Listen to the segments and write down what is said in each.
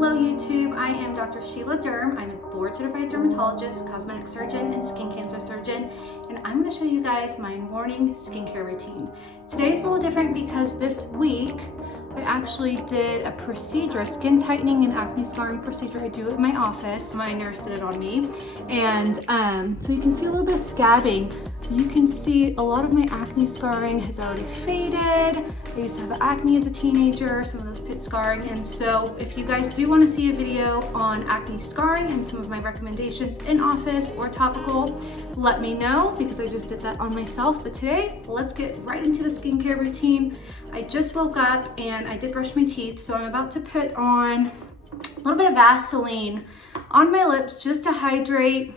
Hello YouTube, I am Dr. Sheila Derm. I'm a board certified dermatologist, cosmetic surgeon, and skin cancer surgeon, and I'm going to show you guys my morning skincare routine. Today's a little different because this week I actually did a procedure, a skin tightening and acne scarring procedure I do at my office. My nurse did it on me, and so you can see a little bit of scabbing. You can see a lot of my acne scarring has already faded. I used to have acne as a teenager, some of those pit scarring, and so if you guys do want to see a video on acne scarring and some of my recommendations in office or topical, let me know because I just did that on myself. But today, let's get right into the skincare routine. I just woke up and I did brush my teeth, so I'm about to put on a little bit of Vaseline on my lips just to hydrate.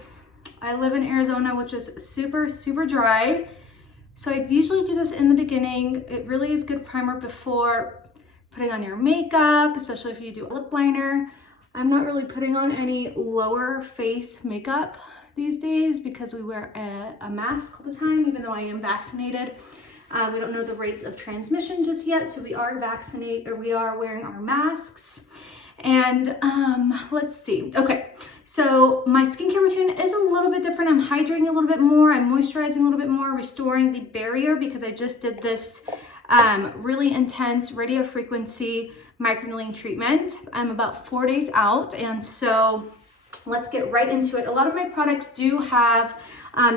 I live in Arizona, which is super dry. So I usually do this in the beginning. It really is good primer before putting on your makeup, especially if you do a lip liner. I'm not really putting on any lower face makeup these days because we wear a mask all the time, even though I am vaccinated. We don't know the rates of transmission just yet, so we are vaccinated, or we are wearing our masks. And let's see. Okay, so my skincare routine is a little bit different. I'm hydrating a little bit more. I'm moisturizing a little bit more, restoring the barrier because I just did this really intense radio frequency microneedling treatment. I'm about 4 days out, and so let's get right into it. A lot of my products do have,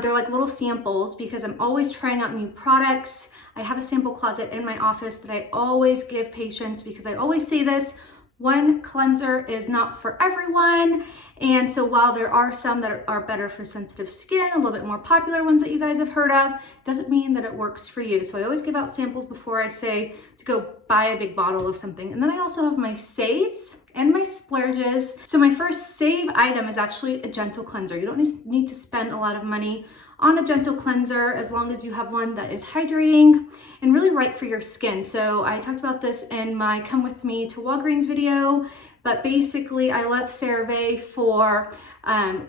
they're like little samples because I'm always trying out new products. I have a sample closet in my office that I always give patients because I always say this: one cleanser is not for everyone. And so while there are some that are better for sensitive skin, a little bit more popular ones that you guys have heard of, doesn't mean that it works for you. So I always give out samples before I say to go buy a big bottle of something. And then I also have my saves and my splurges. So my first save item is actually a gentle cleanser. You don't need to spend a lot of money on a gentle cleanser as long as you have one that is hydrating and really right for your skin. So I talked about this in my Come With Me to Walgreens video, but basically I love CeraVe for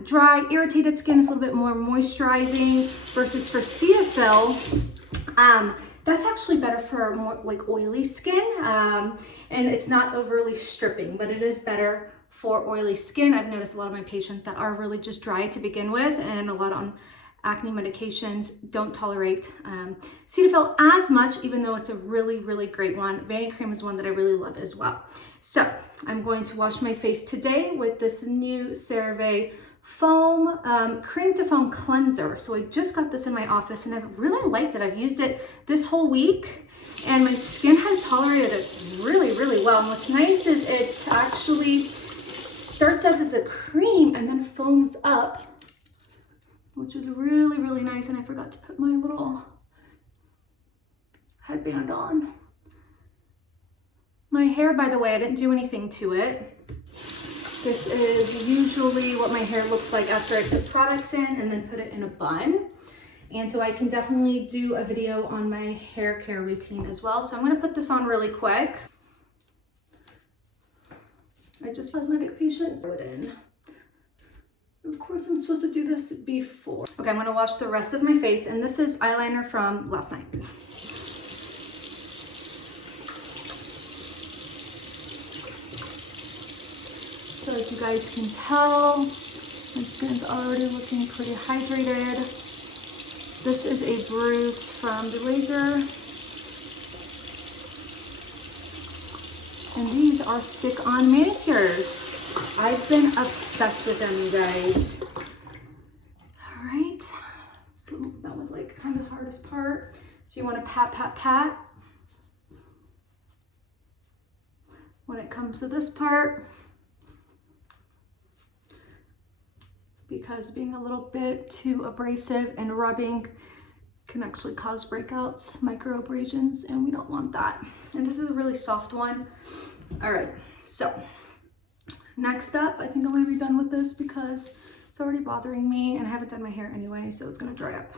dry, irritated skin. It's a little bit more moisturizing versus for Cetaphil. That's actually better for more like oily skin, and it's not overly stripping, but it is better for oily skin. I've noticed a lot of my patients that are really just dry to begin with, and a lot on acne medications don't tolerate Cetaphil as much, even though it's a really great one. Vanity cream is one that I really love as well. So I'm going to wash my face today with this new CeraVe foam cream to foam cleanser. So I just got this in my office and I've really liked it. I've used it this whole week and my skin has tolerated it really well. And what's nice is it actually starts as a cream and then foams up, which is really nice. And I forgot to put my little headband on. My hair, by the way, I didn't do anything to it. This is usually what my hair looks like after I put products in and then put it in a bun. And so I can definitely do a video on my hair care routine as well. So I'm gonna put this on really quick. I just cosmetic patients put it in. Of course, I'm supposed to do this before. Okay, I'm gonna wash the rest of my face, and this is eyeliner from last night. So as you guys can tell, my skin's already looking pretty hydrated. This is a bruise from the razor. And these are stick-on manicures. I've been obsessed with them, you guys. All right, so that was like kind of the hardest part. So you want to pat. When it comes to this part, because being a little bit too abrasive and rubbing can actually cause breakouts, micro abrasions, and we don't want that. And this is a really soft one. All right, so next up, I think I'm gonna be done with this because it's already bothering me and I haven't done my hair anyway, so it's gonna dry up.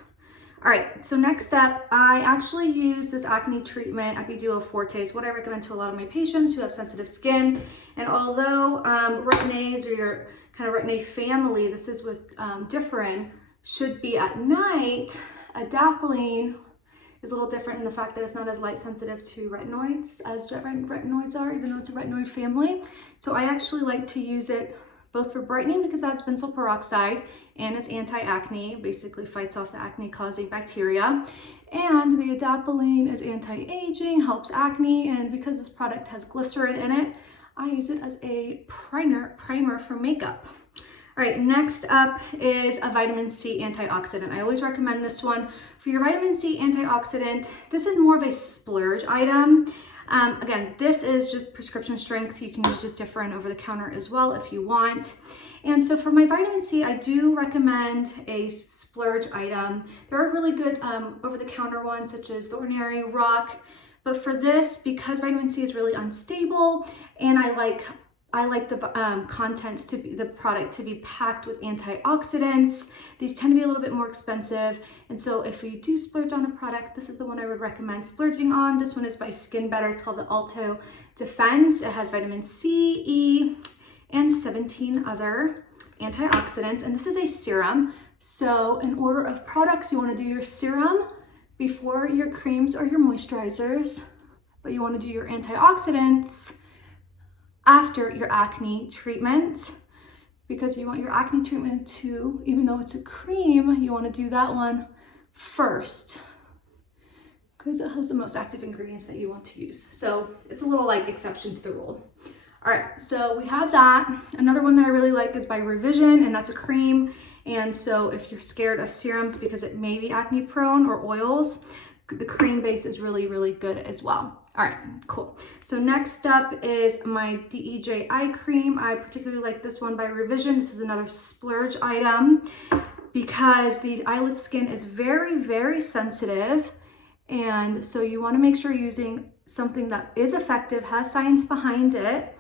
All right, so next up, I actually use this acne treatment, Epiduo Forte. It's what I recommend to a lot of my patients who have sensitive skin. And although Retin-A's or your kind of Retin-A family, this is with Differin, should be at night, adapalene is a little different in the fact that it's not as light sensitive to retinoids as retinoids are, even though it's a retinoid family. So I actually like to use it both for brightening because it has benzoyl peroxide and it's anti-acne, basically fights off the acne causing bacteria. And the adapalene is anti-aging, helps acne, and because this product has glycerin in it, I use it as a primer for makeup. All right, next up is a vitamin C antioxidant. I always recommend this one. For your vitamin C antioxidant, this is more of a splurge item. Again, this is just prescription strength. You can use it different over the counter as well if you want. And so for my vitamin C, I do recommend a splurge item. There are really good over-the-counter ones such as the Ordinary, Rock. But for this, because vitamin C is really unstable, and I like the contents to be, the product to be packed with antioxidants. These tend to be a little bit more expensive. And so if you do splurge on a product, this is the one I would recommend splurging on. This one is by Skin Better. It's called the Alto Defense. It has vitamin C, E, and 17 other antioxidants. And this is a serum. So in order of products, you want to do your serum before your creams or your moisturizers, but you want to do your antioxidants after your acne treatment, because you want your acne treatment to, even though it's a cream, you want to do that one first because it has the most active ingredients that you want to use. So it's a little like exception to the rule. All right, so we have that. Another one that I really like is by Revision, and that's a cream. And so if you're scared of serums because it may be acne prone or oils, the cream base is really, really good as well. All right, cool. So next up is my DEJ eye cream. I particularly like this one by Revision. This is another splurge item because the eyelid skin is very, very sensitive. And so you want to make sure you're using something that is effective, has science behind it,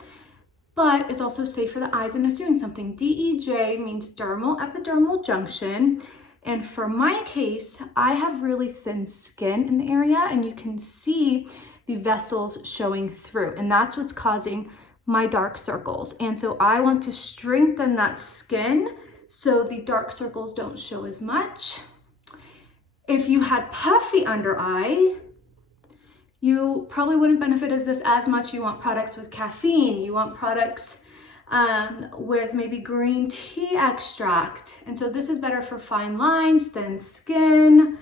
but it's also safe for the eyes and is doing something. DEJ means dermal epidermal junction. And for my case, I have really thin skin in the area, and you can see the vessels showing through, and that's what's causing my dark circles. And so I want to strengthen that skin so the dark circles don't show as much. If you had puffy under eye, you probably wouldn't benefit as much. You want products with caffeine, you want products with maybe green tea extract. And so this is better for fine lines, thin skin.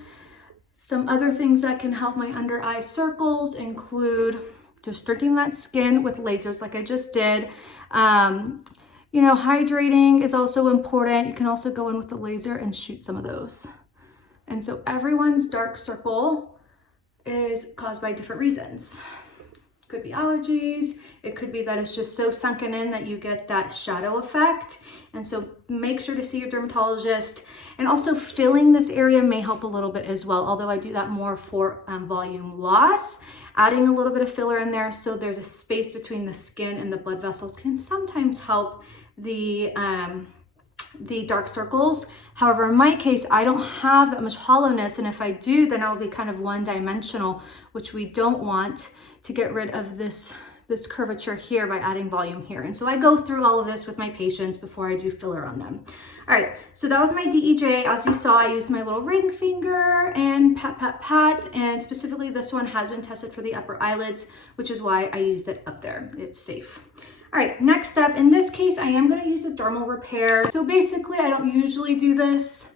Some other things that can help my under eye circles include just strengthening that skin with lasers like I just did. You know, hydrating is also important. You can also go in with the laser and shoot some of those. And so everyone's dark circle is caused by different reasons. Could be allergies. It could be that it's just so sunken in that you get that shadow effect. And so make sure to see your dermatologist. And also filling this area may help a little bit as well, although I do that more for volume loss. Adding a little bit of filler in there so there's a space between the skin and the blood vessels can sometimes help the dark circles. However, in my case, I don't have that much hollowness, and if I do, then I'll be kind of one-dimensional, which we don't want, to get rid of this curvature here by adding volume here. And so I go through all of this with my patients before I do filler on them. All right, so that was my DEJ. As you saw, I used my little ring finger and pat, pat, pat, and specifically this one has been tested for the upper eyelids, which is why I used it up there. It's safe. All right, next up, in this case, I am gonna use a Dermal Repair. So basically, I don't usually do this,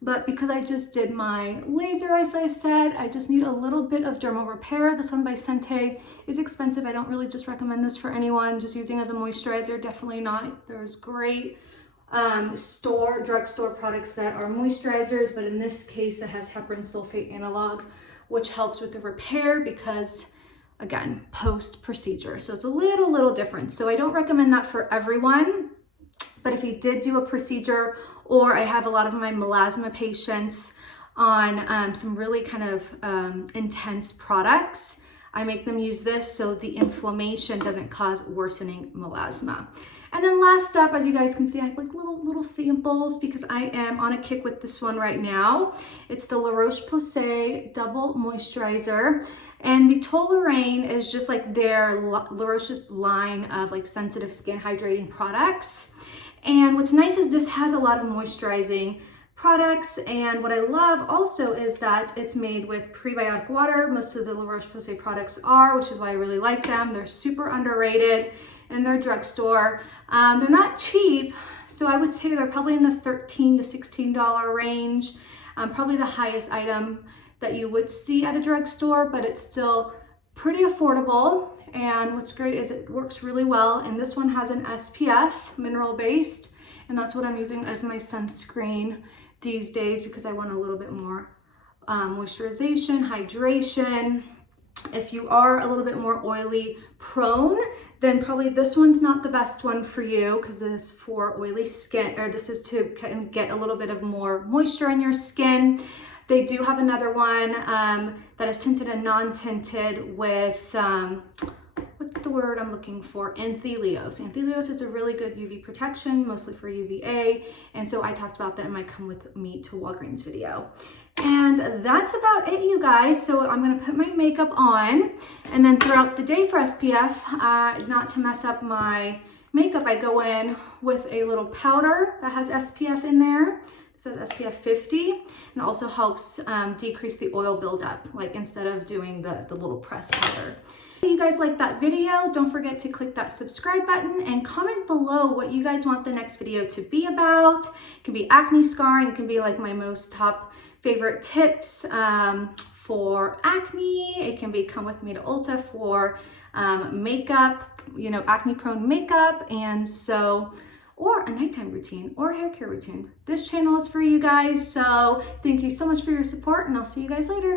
but because I just did my laser, as I said, I just need a little bit of Dermal Repair. This one by Sente is expensive. I don't really just recommend this for anyone, just using as a moisturizer, definitely not. There's great drugstore products that are moisturizers, but in this case, it has heparin sulfate analog, which helps with the repair because, again, post-procedure. So it's a little different. So I don't recommend that for everyone, but if you did do a procedure, or I have a lot of my melasma patients on some really kind of intense products, I make them use this so the inflammation doesn't cause worsening melasma. And then last up, as you guys can see, I have like little samples because I am on a kick with this one right now. It's the La Roche-Posay Double Moisturizer. And the Toleraine is just like their La Roche's line of like sensitive skin hydrating products. And what's nice is this has a lot of moisturizing products. And what I love also is that it's made with prebiotic water. Most of the La Roche-Posay products are, which is why I really like them. They're super underrated in their drugstore. They're not cheap, so I would say they're probably in the $13 to $16 range. Probably the highest item that you would see at a drugstore, but it's still pretty affordable. And what's great is it works really well. And this one has an SPF, mineral based, and that's what I'm using as my sunscreen these days because I want a little bit more moisturization, hydration. If you are a little bit more oily prone, then probably this one's not the best one for you because this is for oily skin, or this is to kind of get a little bit of more moisture in your skin. They do have another one that is tinted and non-tinted with, what's the word I'm looking for? Anthelios. Anthelios is a really good UV protection, mostly for UVA. And so I talked about that in my Come With Me to Walgreens video. And that's about it, you guys. So I'm gonna put my makeup on, and then throughout the day for SPF, not to mess up my makeup, I go in with a little powder that has SPF in there. It says SPF 50, and also helps decrease the oil buildup, like instead of doing the little press powder. If you guys like that video, don't forget to click that subscribe button and comment below what you guys want the next video to be about. It can be acne scarring, it can be like my most top favorite tips for acne. It can be Come With Me to Ulta for makeup, you know, acne prone makeup, and so, or a nighttime routine or hair care routine. This channel is for you guys. So thank you so much for your support, and I'll see you guys later.